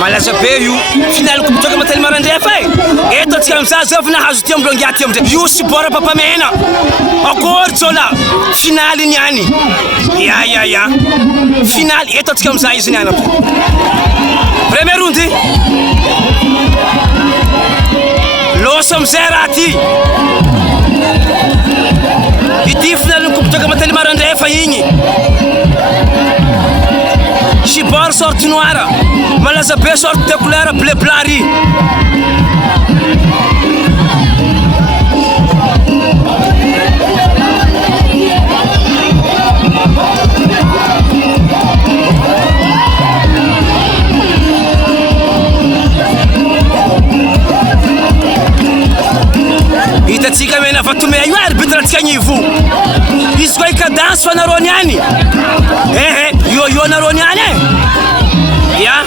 malaza be io final kutoka matali marandefa eto tikamza zovna hazutia mlongi atia mte yusi bora papa mena akorzola final nyani ya final eto tikamza izini ana premier rundi losam zerati iti final kutoka matali marandefa yinyi Chibar sorte noire, malaza be sorte de couleur bleu blari. Itatsika mena fatume ayo arbitra tkanyivu. Isko ikadanso na roniani. Yo na roniani. Ya.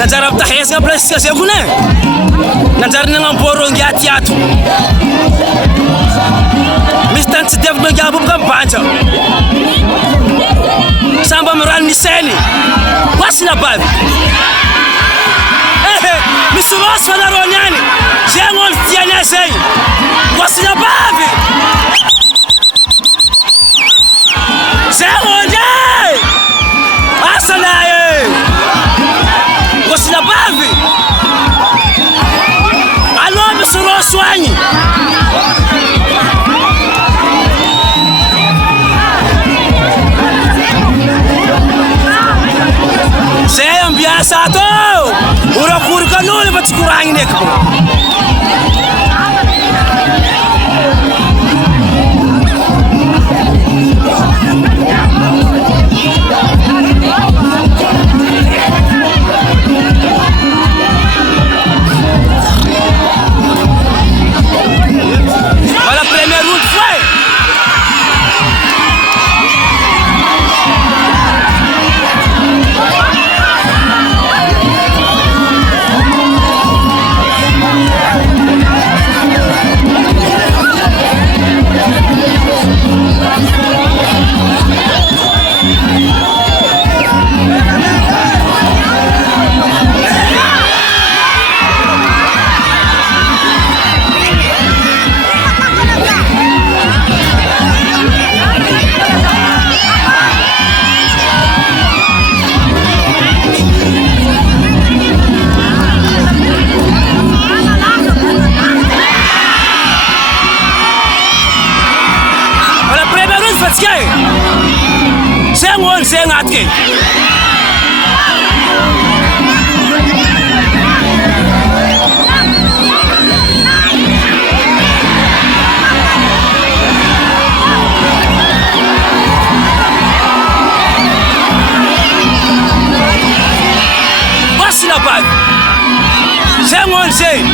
Najarab tahiyas nga pres kasi ako na. Najar na nga borong yati ato. Mistan si Dev nang yabog kang banjo. Samba maran ni Seni. Was na bad. Misuros na ronyani. Jengol tiana sei. Was na bad. Jengol dai. Asalaye. Was na bad. Alo misuros wanyi. Saya biasa tu, urak kanul macam kurang ni kau. Malah premier round foi. Saya ngatke. What's the bad? Someone say.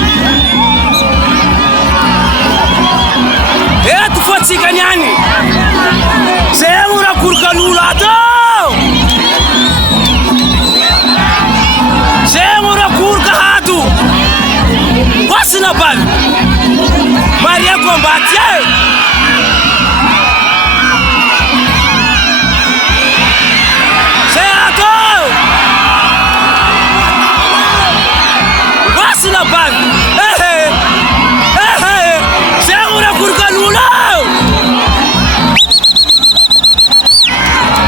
Tu fazzi cagnani. Sei una curcanulato. What's na bad? Maria combate. Certo. What's na bad? Segura curca lula.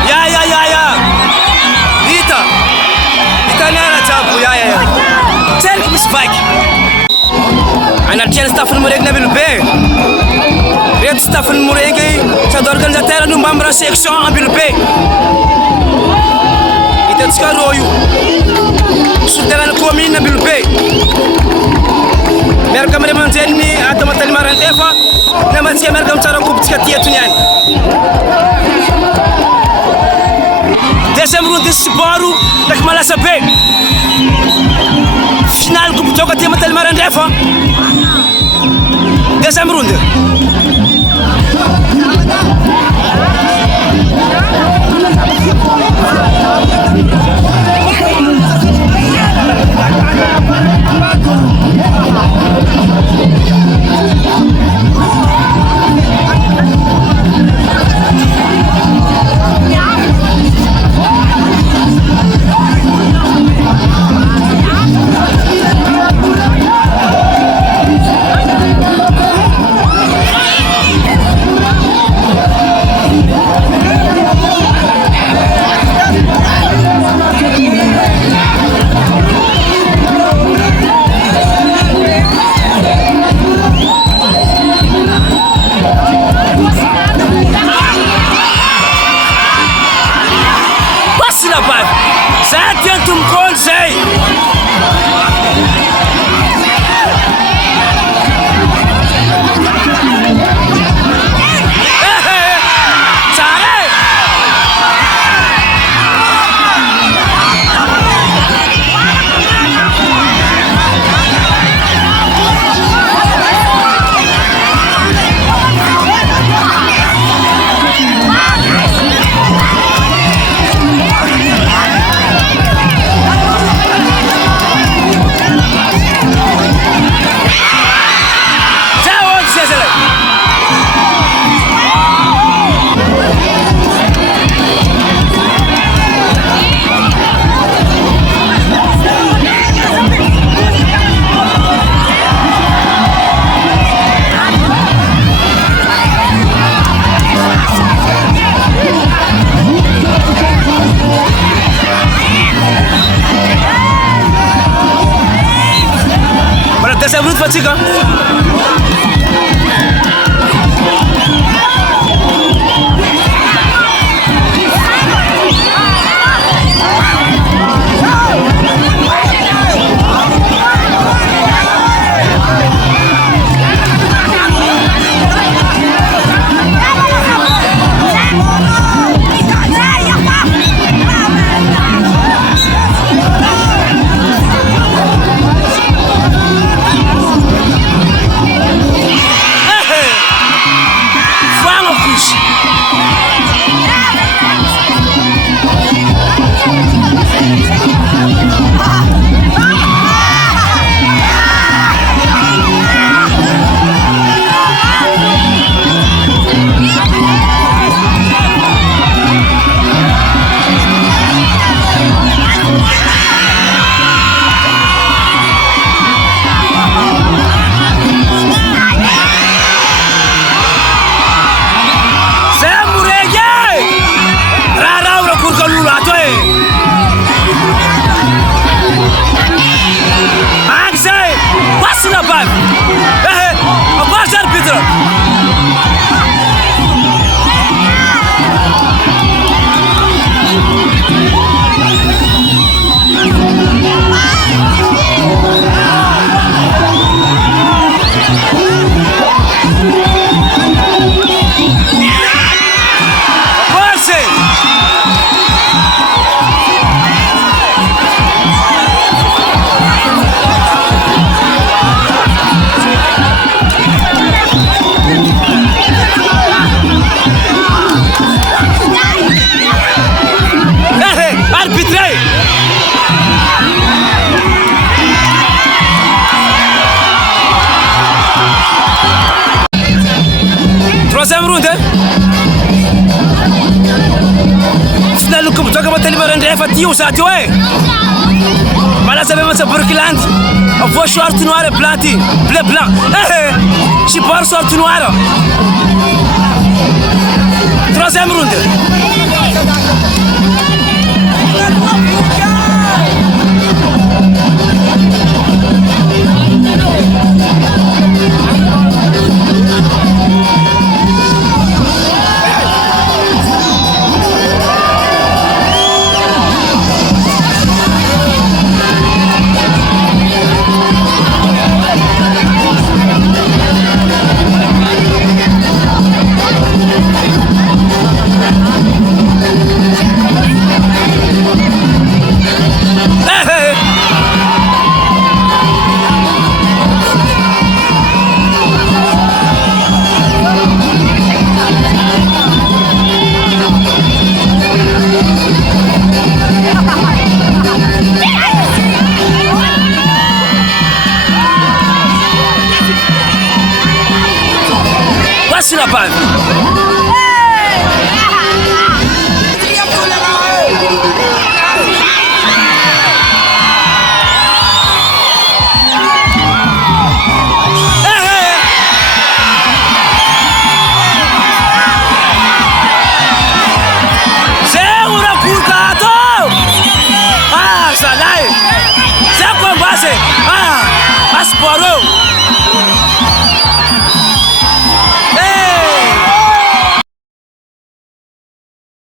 Ya. Ita nera chapu ya. Tell me spike. Ana tiel Stefan Mureg na bilbe. Red Stefan Mureg sa organisateur no membro section en bilbe. Ite tskaroyu. Sutelan commune na bilbe. Merkam remanzeni atama talimaran defa na matsia merkam taran kup tskatia tunyan. Desemro desibaru nak malasabe. Final kup toka tema talimaran defa. deuxième round. Deuxième round fatigue, hein? Troisième round, hein? Final kutoka mataifa ndefu tiu sati we. Mala sabe masa Burkland. Avo short noir blanc, bleu blanc. Je pars short noir. Troisième round. boro